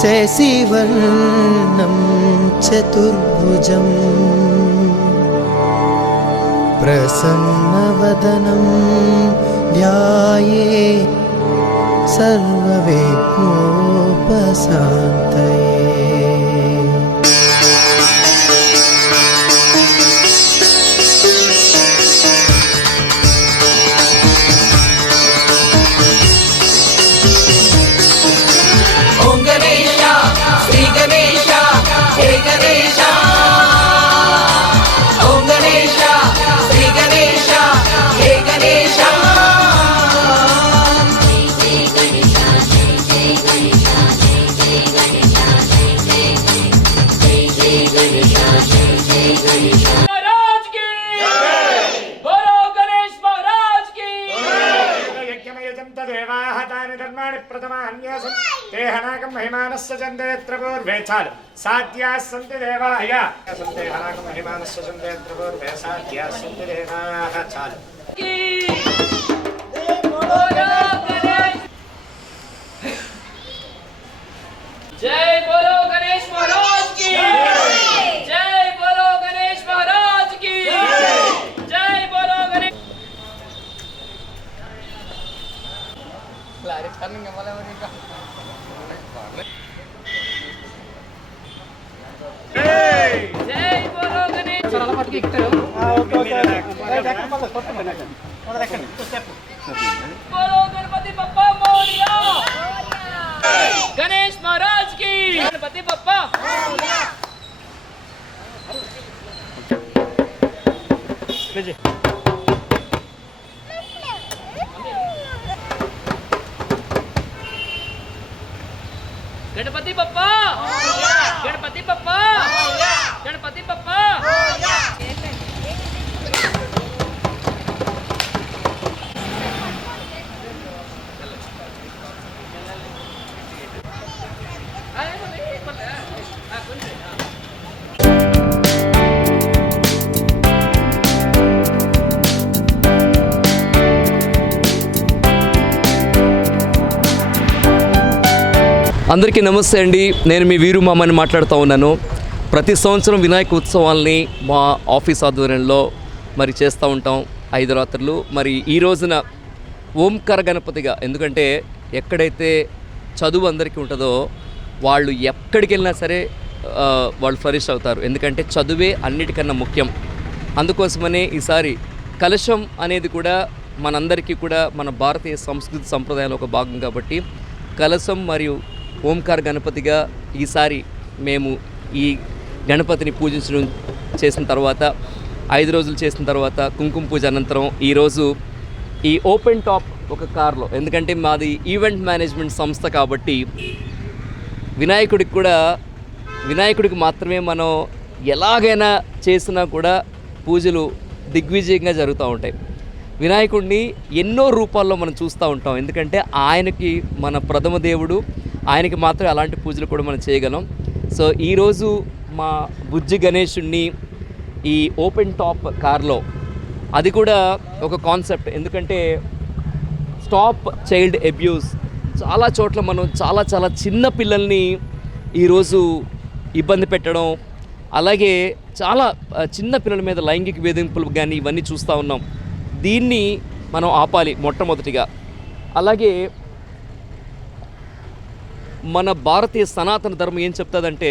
शशिवर्णं चतुर्भुजम् प्रसन्नवदनं ध्याये सर्वविघ्नोपशान्तये యజంత దేవాహ తాని ధర్మాణి ప్రథమాన్యాసం తే హనాకం మహిమానస్య చందేత్ర పూర్వే చాలు. సాధ్యా సంతి దేవాహ సంతే హనాకం మహిమానస్య చందేత్ర పూర్వే సాధ్యా సంతి దేవాహ చాలు. టర్నింగ్ ఇవ్వలేమని ఇంకా గణేష్ మహారాజ్కి గణపతి బప్పా అందరికీ నమస్తే అండి. నేను మీ వీరు మామని మాట్లాడుతూ ఉన్నాను. ప్రతి సంవత్సరం వినాయక ఉత్సవాల్ని మా ఆఫీస్ ఆధ్వర్యంలో మరి చేస్తూ ఉంటాం. ఐదు రాత్రులు. మరి ఈ రోజున ఓంకార గణపతిగా ఎందుకంటే ఎక్కడైతే చదువు అందరికీ ఉంటుందో వాళ్ళు ఎక్కడికి వెళ్ళినా సరే వాళ్ళు ఫ్లరిష్ అవుతారు. ఎందుకంటే చదువే అన్నిటికన్నా ముఖ్యం. అందుకోసమనే ఈసారి కలశం అనేది కూడా మనందరికీ కూడా మన భారతీయ సంస్కృతి సంప్రదాయాల ఒక భాగం కాబట్టి కలశం మరియు ఓంకార్ గణపతిగా ఈసారి మేము ఈ గణపతిని పూజించడం చేసిన తర్వాత ఐదు రోజులు చేసిన తర్వాత కుంకుమ పూజ అనంతరం ఈరోజు ఈ ఓపెన్ టాప్ ఒక కార్లో. ఎందుకంటే మాది ఈవెంట్ మేనేజ్మెంట్ సంస్థ కాబట్టి వినాయకుడికి కూడా వినాయకుడికి మాత్రమే మనం ఎలాగైనా చేసినా కూడా పూజలు దిగ్విజయంగా జరుగుతూ ఉంటాయి. వినాయకుడిని ఎన్నో రూపాల్లో మనం చూస్తూ ఉంటాం. ఎందుకంటే ఆయనకి మన ప్రథమ దేవుడు ఆయనకి మాత్రం అలాంటి పూజలు కూడా మనం చేయగలం. సో ఈరోజు మా బుజ్జి గణేషుణ్ణి ఈ ఓపెన్ టాప్ కార్లో అది కూడా ఒక కాన్సెప్ట్. ఎందుకంటే స్టాప్ చైల్డ్ అబ్యూస్ చాలా చోట్ల మనం చాలా చాలా చిన్న పిల్లల్ని ఈరోజు ఇబ్బంది పెట్టడం అలాగే చాలా చిన్న పిల్లల మీద లైంగిక వేధింపులు కానీ ఇవన్నీ చూస్తూ ఉన్నాం. దీన్ని మనం ఆపాలి మొట్టమొదటిగా. అలాగే మన భారతీయ సనాతన ధర్మం ఏం చెప్తుందంటే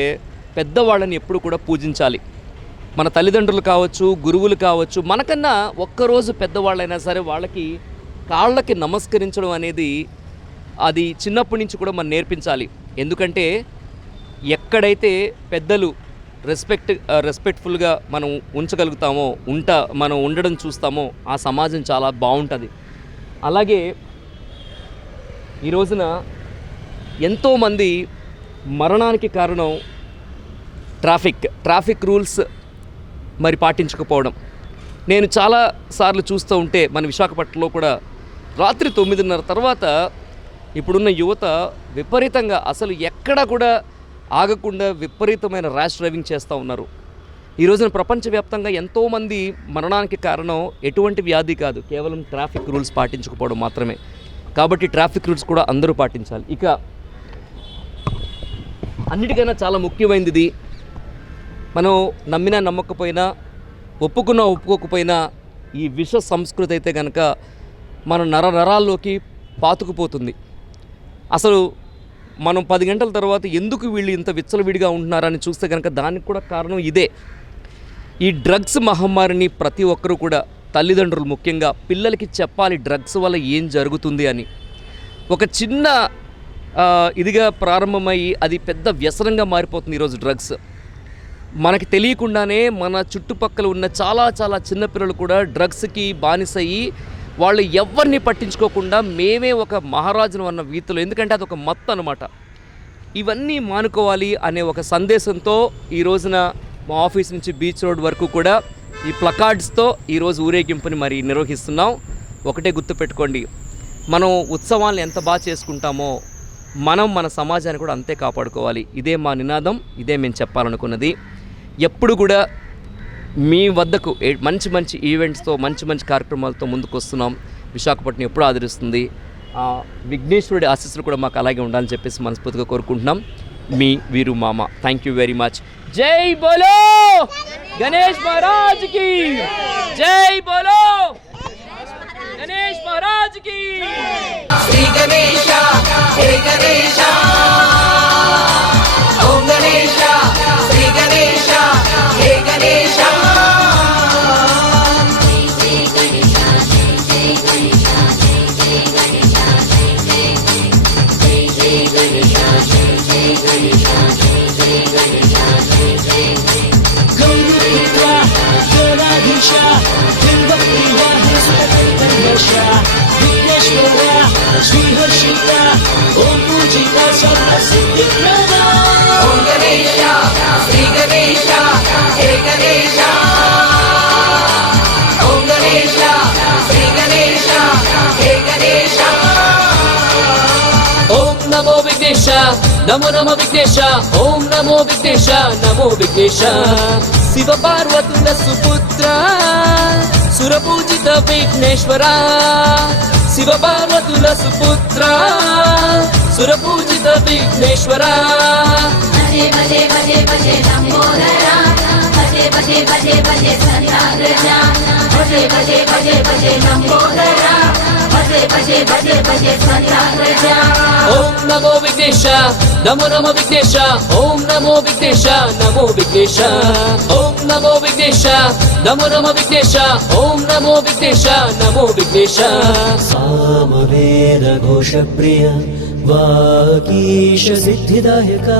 పెద్దవాళ్ళని ఎప్పుడు కూడా పూజించాలి. మన తల్లిదండ్రులు కావచ్చు గురువులు కావచ్చు మనకన్నా ఒక్కరోజు పెద్దవాళ్ళైనా సరే వాళ్ళకి కాళ్ళకి నమస్కరించడం అనేది అది చిన్నప్పటి నుంచి కూడా మనం నేర్పించాలి. ఎందుకంటే ఎక్కడైతే పెద్దలు రెస్పెక్ట్ రెస్పెక్ట్ఫుల్గా మనం ఉంచగలుగుతామో ఉంటా మనం ఉండడం చూస్తామో ఆ సమాజం చాలా బాగుంటుంది. అలాగే ఈ రోజున ఎంతోమంది మరణానికి కారణం ట్రాఫిక్ ట్రాఫిక్ రూల్స్ మరి పాటించకపోవడం. నేను చాలా సార్లు చూస్తూ ఉంటే మన విశాఖపట్నంలో కూడా రాత్రి తొమ్మిదిన్నర తర్వాత ఇప్పుడున్న యువత విపరీతంగా అసలు ఎక్కడా కూడా ఆగకుండా విపరీతమైన ర్యాష్ డ్రైవింగ్ చేస్తూ ఉన్నారు. ఈ రోజున ప్రపంచవ్యాప్తంగా ఎంతోమంది మరణానికి కారణం ఎటువంటి వ్యాధి కాదు కేవలం ట్రాఫిక్ రూల్స్ పాటించకపోవడం మాత్రమే. కాబట్టి ట్రాఫిక్ రూల్స్ కూడా అందరూ పాటించాలి. ఇక అన్నిటికైనా చాలా ముఖ్యమైనది ఇది మనం నమ్మినా నమ్మకపోయినా ఒప్పుకున్నా ఒప్పుకోకపోయినా ఈ విష సంస్కృతి అయితే కనుక మన నర నరాల్లోకి పాతుకుపోతుంది. అసలు మనం పది గంటల తర్వాత ఎందుకు వీళ్ళు ఇంత విచ్చలవిడిగా ఉంటున్నారని చూస్తే కనుక దానికి కూడా కారణం ఇదే. ఈ డ్రగ్స్ మహమ్మారిని ప్రతి ఒక్కరూ కూడా తల్లిదండ్రులు ముఖ్యంగా పిల్లలకి చెప్పాలి డ్రగ్స్ వల్ల ఏం జరుగుతుంది అని. ఒక చిన్న ఇదిగా ప్రారంభమయ్యి అది పెద్ద వ్యసనంగా మారిపోతుంది ఈరోజు డ్రగ్స్. మనకి తెలియకుండానే మన చుట్టుపక్కల ఉన్న చాలా చాలా చిన్నపిల్లలు కూడా డ్రగ్స్కి బానిసయ్యి వాళ్ళు ఎవరిని పట్టించుకోకుండా మేమే ఒక మహారాజును అన్న వీతిలో ఎందుకంటే అది ఒక మత్తు అనమాట ఇవన్నీ మానుకోవాలి అనే ఒక సందేశంతో ఈ రోజున మా ఆఫీస్ నుంచి బీచ్ రోడ్ వరకు కూడా ఈ ప్లకార్డ్స్తో ఈరోజు ఊరేగింపుని మరి నిర్వహిస్తున్నాం. ఒకటే గుర్తుపెట్టుకోండి మనం ఉత్సవాలను ఎంత బాగా చేసుకుంటామో మనం మన సమాజాన్ని కూడా అంతే కాపాడుకోవాలి. ఇదే మా నినాదం ఇదే మేము చెప్పాలనుకున్నది. ఎప్పుడు కూడా మీ వద్దకు ఏ- మంచి మంచి ఈవెంట్స్తో మంచి మంచి కార్యక్రమాలతో ముందుకు వస్తున్నాం విశాఖపట్నం ఎప్పుడు ఆదరిస్తుంది. విఘ్నేశ్వరుడి ఆశీస్సులు కూడా మాకు అలాగే ఉండాలని చెప్పేసి మనస్ఫూర్తిగా కోరుకుంటున్నాం. మీ వీరు మామ. థ్యాంక్ యూ వెరీ మచ్ జై బోలో! గణేష్ మహారాజ్కి జై బోలో! గణేష్ మహారాజ్కి శ్రీ గణేశ హే గణేశ ఓం గణేశ శ్రీ గణేశ హే గణేశ ఓం గణేశ శ్రీ గణేశ హే గణేశ ఓం గణేశ శ్రీ గణేశ హే గణేశ ఓం నమో విఘ్నేశ నమో నమో విఘ్నేశ ఓం నమో విఘ్నేశ నమో విఘ్నేశ. శివ పార్వతుల సుపుత్ర సురపూజిత విఘ్నేశ్వర. శివ పార్వతుల సుపుత్ర సురపూజిత విఘ్నేశ్వర. భజే భజే భజే భజే లంబోదరా భజే భజే భజే భజే సంతాగ్రజా భజే భజే భజే భజే లంబోదరా ॐ नमो विघ्नेश नमो नमो विघ्नेश ॐ नमो विघ्नेश नमो विघ्नेश। ॐ नमो विघ्नेश नमो नमो विघ्नेश ॐ नमो विघ्नेश नमो विघ्नेश। सामवेदघोषप्रिय वाकीश सिद्धिदायका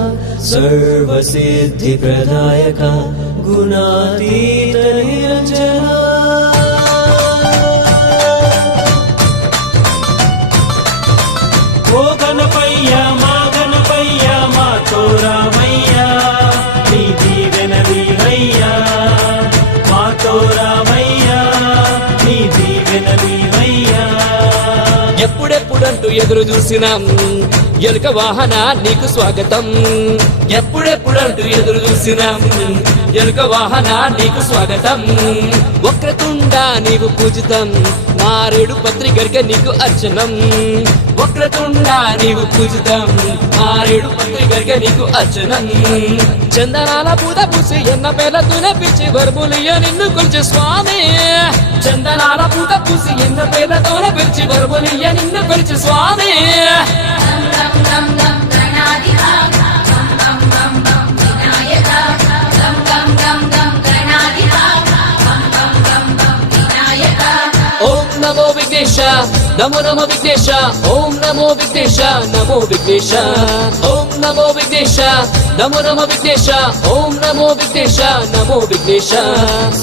सर्वसिद्धिप्रदायका गुणातीतनिरञ्जना। ఎప్పుడెప్పుడంటూ ఎదురు చూసినాం. ఎలుక వాహన నీకు స్వాగతం. ఎప్పుడెప్పుడంటూ ఎదురు చూసినాం. ఎలుక వాహన నీకు స్వాగతం. వక్రతుండ నీవు పూజితం. మారేడు పత్రికర్గ నీకు అర్చనం. వక్రతుండా నీవు పూజితం. మారేడు పత్రికర్గ నీకు అర్చనం. చందనాల పూత పూసి ఎన్న పేలతోనే పిచ్చి బర్బులియ నిన్ను కొంచెం స్వామి. చందనాల పూత పూసి ఎన్న పేలతోనే పిలిచి బర్బులియ నిన్ను కొంచెం స్వామి. विघ्नेश नमो नमो विघ्नेश ॐ नमो विघ्नेश नमो विघ्नेश ॐ नमो विघ्नेश नमो नमो विघ्नेश ॐ नमो विघ्नेश नमो विद्वेषा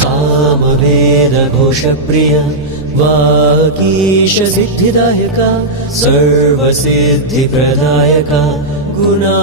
सामवेदघोषप्रिया वागीशसिद्धिदायका सर्वसिद्धिप्रदायक गुणा